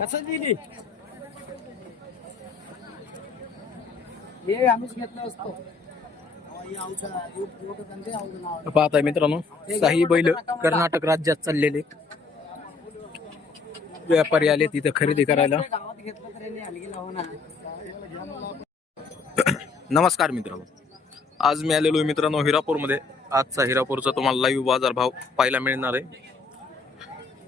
कसं दिली हे आम्हीच घेतलं असतो. पाहताय मित्रांनो काही बैल कर्नाटक राज्यात चाललेले. व्यापारी आले तिथं खरेदी करायला. नमस्कार मित्रांनो. आज मी आलेलो आहे मित्रांनो हिरापूरमध्ये. आजचा हिरापूरचा तुम्हाला लाईव्ह बाजार भाव पाहायला मिळणार आहे.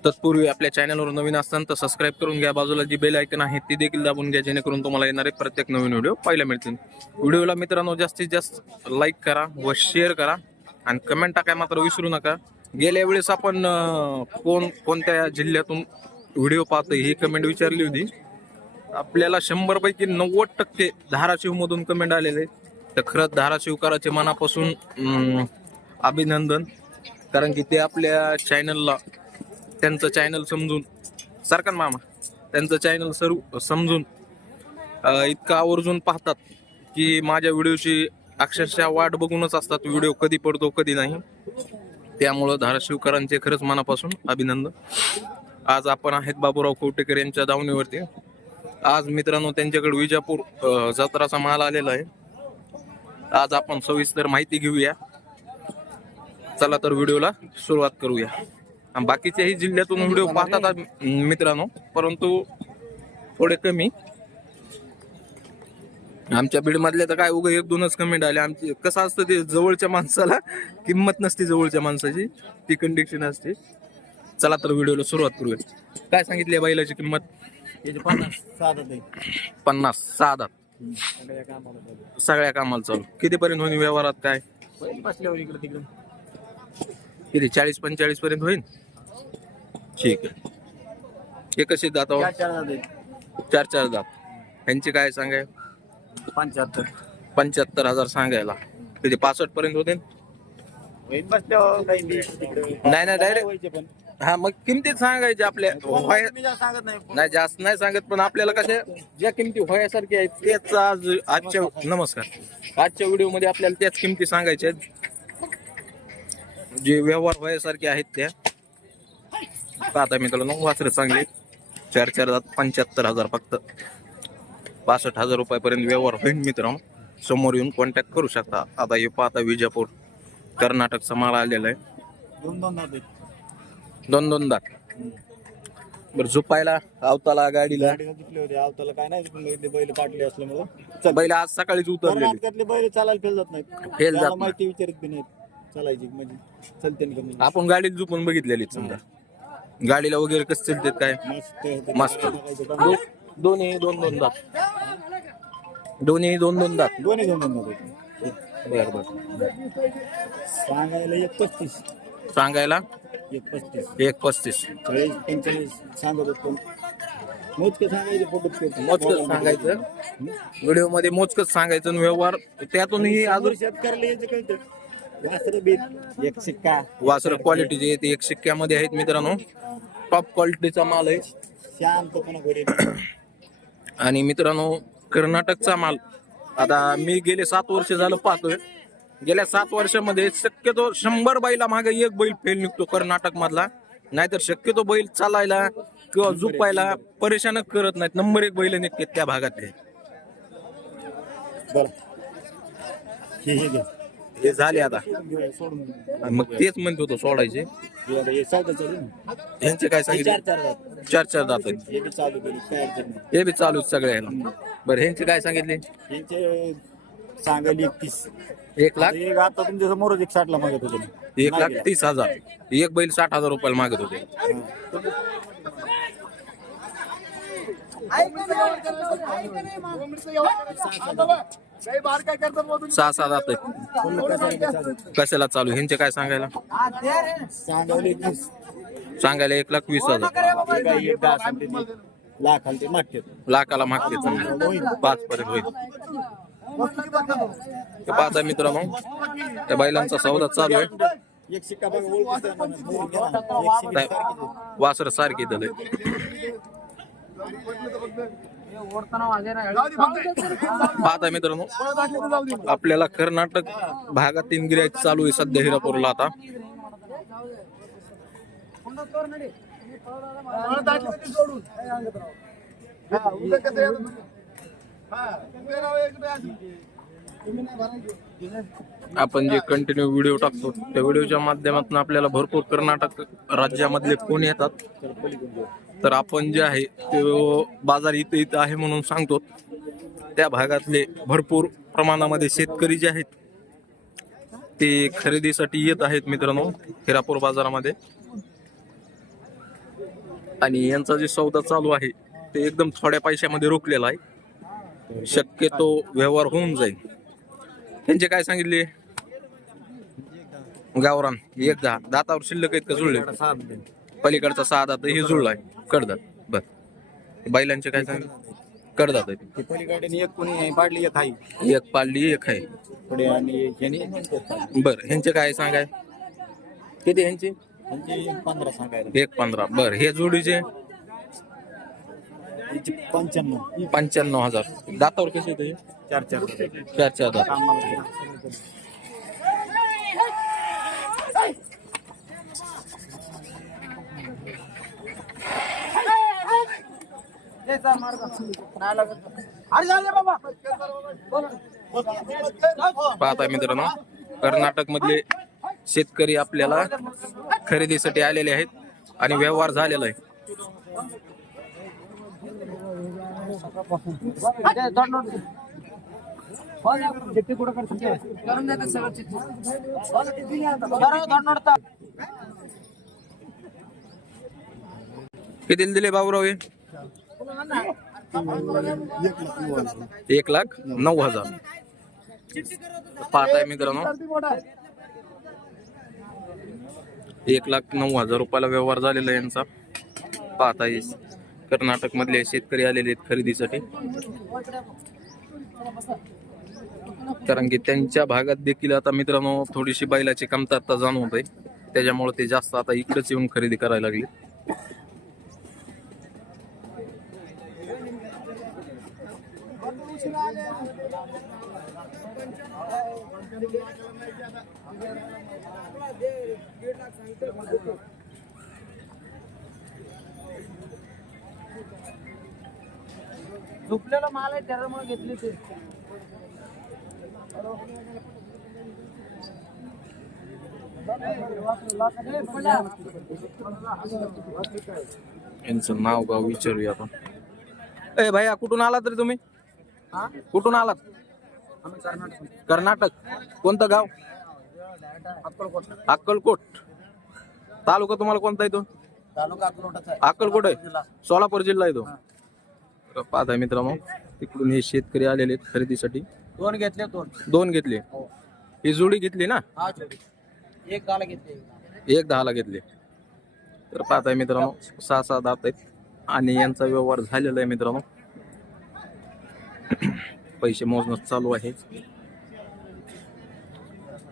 तत्पूर्वी आपल्या चॅनलवर नवीन असताना तर सबस्क्राईब करून घ्या. बाजूला जी बेल ऐकन आहे ती देखील दाबून घ्या जेणेकरून तुम्हाला येणारे प्रत्येक नवीन व्हिडिओ पाहायला मिळतील. व्हिडिओला मित्रांनो जास्तीत जास्त लाईक करा व शेअर करा आणि कमेंट टाकाय मात्र विसरू नका. गेल्या वेळेस आपण कोण कोणत्या जिल्ह्यातून व्हिडिओ पाहतो ही कमेंट विचारली होती. आपल्याला शंभरपैकी नव्वद टक्के धाराशिवमधून कमेंट आलेले. तर खरंच धाराशिवकाराचे मनापासून अभिनंदन. कारण की ते आपल्या चॅनलला त्यांचं चॅनल समजून सारखं मामा त्यांचं चॅनल सर्व समजून इतका इतकं आवर्जून पाहतात की माझ्या व्हिडिओची अक्षरशः वाट बघूनच असतात व्हिडिओ कधी पडतो कधी नाही. त्यामुळं धाराशिवकरांचे खरंच मनापासून अभिनंदन. आज आपण आहेत बाबूराव कोवटेकर यांच्या दावणीवरती. आज मित्रांनो त्यांच्याकडे विजापूर जत्राचा माल आलेला आहे. आज आपण सविस्तर माहिती घेऊया. चला तर व्हिडिओला सुरुवात करूया. आणि बाकीच्याही जिल्ह्यातून व्हिडिओ पाहतात मित्रांनो परंतु थोडे कमी. आमच्या बीड मधल्या तर काय उगा एक दोनच कमेंट आले. आमची कसं असतं ते जवळच्या माणसाला किंमत नसते जवळच्या माणसाची. ती कंडिशन असते. चला तर व्हिडिओला सुरुवात करूया. काय सांगितली बैलाची किंमत? पन्नास सहा सगळ्या कामाला चालू. किती पर्यंत होईल व्यवहारात काय? किती? चाळीस पंचेचाळीस पर्यंत होईल ठीक आहे. हे. कसे दात चार चार दात. यांचे काय सांगाय? पंच्याहत्तर. पंच्याहत्तर हजार सांगायला. किती? पासष्ट पर्यंत होते नाही. नाही डायरेक्ट हा मग किमतीत सांगायचे आपल्या व्हाय- सांगत नाही नाही जास्त नाही सांगत पण आपल्याला कशा ज्या किमती व्हायासारख्या आहेत त्याच आज आजच्या नमस्कार. आजच्या व्हिडिओमध्ये आपल्याला त्याच किमती सांगायच्या आहेत. जे व्यवहार व्हायासारखे आहेत त्या. पाहता मित्रांनो वासरे चांगले चार चार हजार पंच्याहत्तर हजार फक्त. पासष्ट हजार रुपयापर्यंत व्यवहार होईल मित्रांनो. समोर येऊन कॉन्टॅक्ट करू शकता. आता हे पाहता विजापूर कर्नाटकचा माल आलेला आहे. दोन दोन दोन दोन दात बरं झोपायला अवताला गाडीला? जिंकले होते आवताला काय नाही जिंकले बैल पाटले असल्यामुळं. बैल आज सकाळीच उतरलेली. कर्नाटकातले बैल चालायला फेल जात नाही फेल जात त्याला नाही. माहिती विचारित बी नाहीत. चालायची म्हणजे. चलते ना आपण गाडीत झोपून बघितलेली समजा. गाडीला वगैरे कसं चालते काय? मस्त मस्त. दो- दोन्ही दोन दोन दात दोन्ही दोन दोन दात दोन्ही दोन दोन दात बर बर. सांगायला एक पस्तीस. सांगायला? एक पस्तीस एक पस्तीस चाळीस पंचेचाळीस सांगत होतो मोजके सांगायचे फोटो मोजकच सांगायचं. व्हिडिओमध्ये मोजकच सांगायचं आणि व्यवहार त्यातूनही अजून शेतकऱ्याला कळतं वासर बीत एक शिक्का. वासर क्वालिटीचे आहेत एक शिक्क्यामध्ये आहेत मित्रांनो. टॉप क्वालिटीचा माल आहे. शांतपणे घरी. आणि मित्रांनो कर्नाटकचा माल. आता मी गेले सात वर्ष झालं पाहतोय. गेल्या सात वर्षामध्ये शक्यतो शंभर बैला मागे एक बैल फेल निघतो कर्नाटक मधला. नाहीतर शक्यतो बैल चालायला किंवा झुपायला परेशानच करत नाहीत. नंबर एक बैल निघते त्या भागातले बरं. हे झाले आता. मग तेच म्हणत होतो सोडायचे. यांचे काय चार सांगितले चार जात चार आहेत. हे बी चालू हे सगळ्याला बरं ह्यांचे काय सांगितले? सांगायला एकतीस. एक लाख? एक आता तुमच्या समोरच एक साठला मागत होते. एक लाख तीस हजार. एक बैल साठ हजार रुपयाला मागत होते. सहा कसायला चालू. कशाला चालू? ह्यांचे काय सांगायला? सांगायला एक लाख वीस हजार. एक लाखाला मागते. पाच पर्यंत होईल. पाहता मित्रांनो त्या बैलांचा सौदा चालू आहे. वासर सारखी बघा आहे वासर सारखी पाहता मित्रांनो आपल्याला कर्नाटक भागात गिरायक चालू आहे सध्या हिरापूरला आता. आपण जे कंटिन्यू व्हिडिओ टाकतो त्या व्हिडिओच्या माध्यमातून आपल्याला भरपूर कर्नाटक राज्यामधले कोण येतात? तर आपण जे आहे ते बाजार इथं इथं आहे म्हणून सांगतो. त्या भागातले भरपूर प्रमाणामध्ये शेतकरी जे आहेत ते खरेदीसाठी येत आहेत मित्रांनो हिरापूर बाजारामध्ये. आणि यांचा जे सौदा चालू आहे ते एकदम थोड्या पैशामध्ये रोखलेला आहे. शक्यतो व्यवहार होऊन जाईल. त्यांचे काय सांगितले? गावरान एक दहा. दातावर शिल्लक आहेत का जुळले. पलीकडचा सहा दात हे जुळलाय कडदात. बर. बैलांचे काय सांगितले? कडदात आहे ते पलीकडे एक कोणी पाडली एक आहे. एक पाळली एक आहे. पुढे आणि ह्यानी बर ह्यांचे काय सांगाय? किती ह्यांचे? पंधरा सांगायला. एक पंधरा. बर हे जोडीचे? त्यांची पंच्याण्णव. पंच्याण्णव हजार. दातावर कसे येते हे? चार चार. चार चार दात. कामाला पाहताय मित्रांनो कर्नाटक मधले शेतकरी आपल्याला खरेदीसाठी आलेले आहेत आणि व्यवहार झालेला आहे. किती दिले बाबूराव हे. एक लाख नऊ हजार. पाहताय मित्रांनो. एक लाख नऊ हजार रुपयाला व्यवहार झालेला आहे यांचा. पाहताय. कर्नाटक मधले शेतकरी आलेले आहेत खरेदीसाठी. कारण की त्यांच्या भागात देखील आता मित्रांनो थोडीशी बैलाची कमतरता जाणवत आहे त्याच्यामुळे ते जास्त आता इकडेच येऊन खरेदी करायला लागले. झोपलेला माल आहे त्याच्यामुळे घेतली ते. यांचं नाव गाव विचारूया आपण. ए भैया कुठून आलात रे तुम्ही? कुठून आलात? आम्ही कर्नाटक कर्नाटक. कोणतं गाव? अक्कलकोट. अक्कलकोट. तालुका तुम्हाला कोणता येतो तालुका अक्कलकोटाचा आहे. अक्कलकोट आहे? सोलापूर जिल्हा. येतो पाहताय मित्रांनो तिकडून हे शेतकरी आलेले आहेत खरेदीसाठी. दोन घेतले दोन. दोन घेतले. हो. ही जोडी घेतली ना? हा जोडी. एक गाला घेतले एक दहाला. घेतले. तर पाहताय मित्रांनो सहा सहा दात आहेत. आणि यांचा व्यवहार झालेला आहे मित्रांनो. पैसे मोजणं चालू आहे.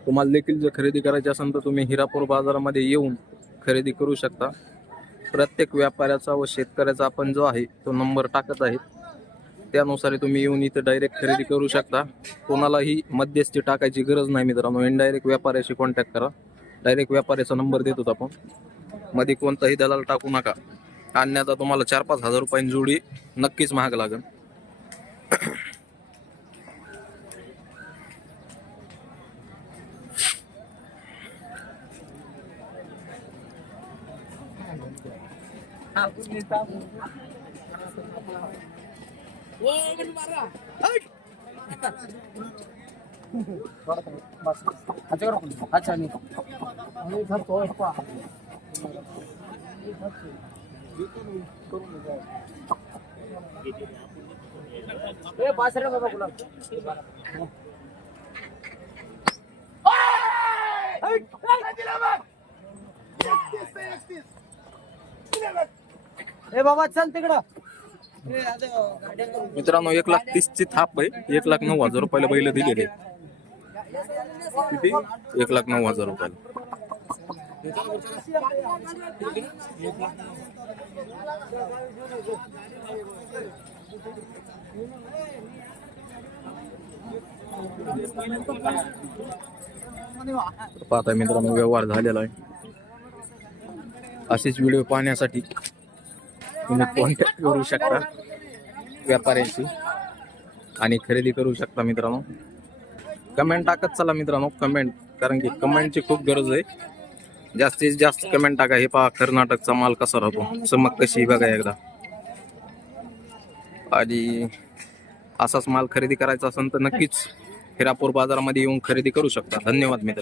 तुम्हाला देखील जर खरेदी करायची असेल तर तुम्ही हिरापूर बाजारामध्ये येऊन खरेदी करू शकता. प्रत्येक व्यापाऱ्याचा व शेतकऱ्याचा आपण जो आहे तो नंबर टाकत आहे. त्यानुसार तुम्ही येऊन इथं डायरेक्ट खरेदी करू शकता. कोणालाही मध्यस्थी टाकायची गरज नाही मित्रांनो. इनडायरेक्ट व्यापाऱ्याशी कॉन्टॅक्ट करा. डायरेक्ट व्यापाऱ्याचा नंबर देतो आपण. मध्ये कोणताही दलाल टाकू नका. आणण्याचा तुम्हाला चार पाच हजार रुपयांची जोडी नक्कीच महाग लागेल. अच्छा नाही ए पाच रे बाबा गुलाब ए बाबा चल तिकडं ए, बाबा चल तिकडं. मित्रांनो एक लाख तीस ची थाप आहे. एक लाख नऊ हजार रुपयाला बैल दिलेले किती? एक लाख नऊ हजार रुपयाला. पाहताय मित्रांनो व्यवहार झालेला आहे. असेच व्हिडिओ पाहण्यासाठी तुम्ही कॉन्टॅक्ट करू शकता व्यापाऱ्यांशी आणि खरेदी करू शकता मित्रांनो. कमेंट टाकत चला मित्रांनो कमेंट कारण की कमेंटची खूप गरज आहे. जास्तीत जास्त कमेंट टाका. हे पहा कर्नाटकचा माल कसा राहतो? चमक कशी बघा एकदा. आणि असाच माल खरेदी करायचा असेल तर नक्कीच हिरापूर बाजारामध्ये येऊन खरेदी करू शकता. धन्यवाद मित्र.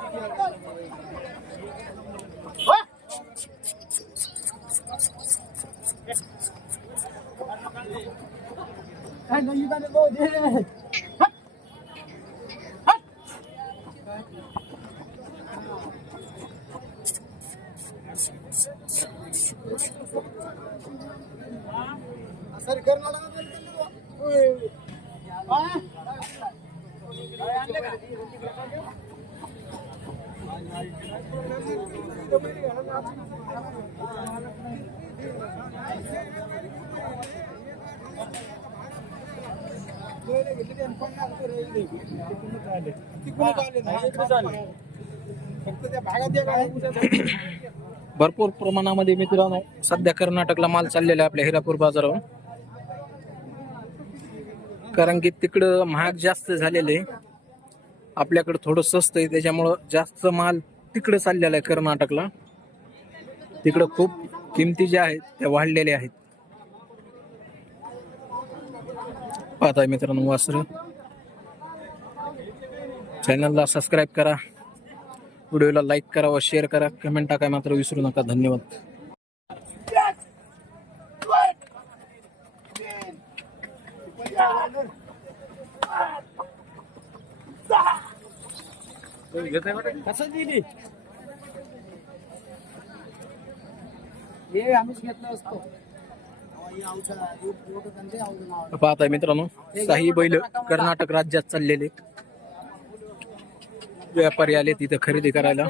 I know you're gonna go there. ಸರಿ ಕರ್ನಾಟಕದಲ್ಲಿ ಹಾ भरपूर प्रमाणामध्ये मित्रांनो सध्या कर्नाटकला माल चाललेला आहे आपल्या हिरापूर बाजारावर. कारण की तिकडं महाग जास्त झालेले आपल्याकडं थोडं स्वस्त आहे त्याच्यामुळं जास्त माल तिकडं चाललेला आहे कर्नाटकला. तिकडं खूप किमती ज्या आहेत त्या वाढलेल्या आहेत. पाहताय मित्रांनो वासर. चॅनलला सबस्क्राईब करा. व्हिडिओला लाईक करा व शेअर करा. कमेंट टाकाय मात्र विसरू नका. धन्यवाद. कसं दिली? हे आम्हीच घेतलं असतो. पाहताय मित्रांनो काही बैल कर्नाटक राज्यात चाललेले. व्यापारी आले तिथे खरेदी करायला.